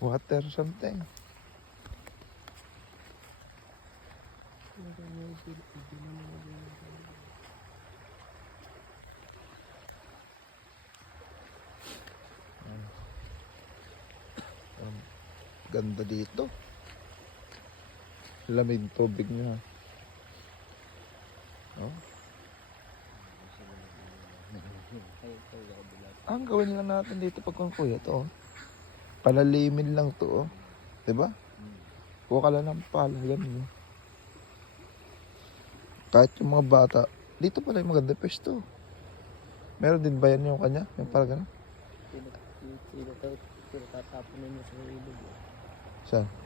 Water something. Ganda dito. Lamig tubig niya. Oh. Ang gawin lang natin dito pag kuya to. Oh. Palalimin lang to. Oh. Diba? Kuha ka lang ng pala. Ganun. Kahit yung mga bata. Dito pala yung maganda pwesto. Meron din ba yan yung kanya? Yung parang ganun? Sino tatapon ninyo sa ilog? Saan?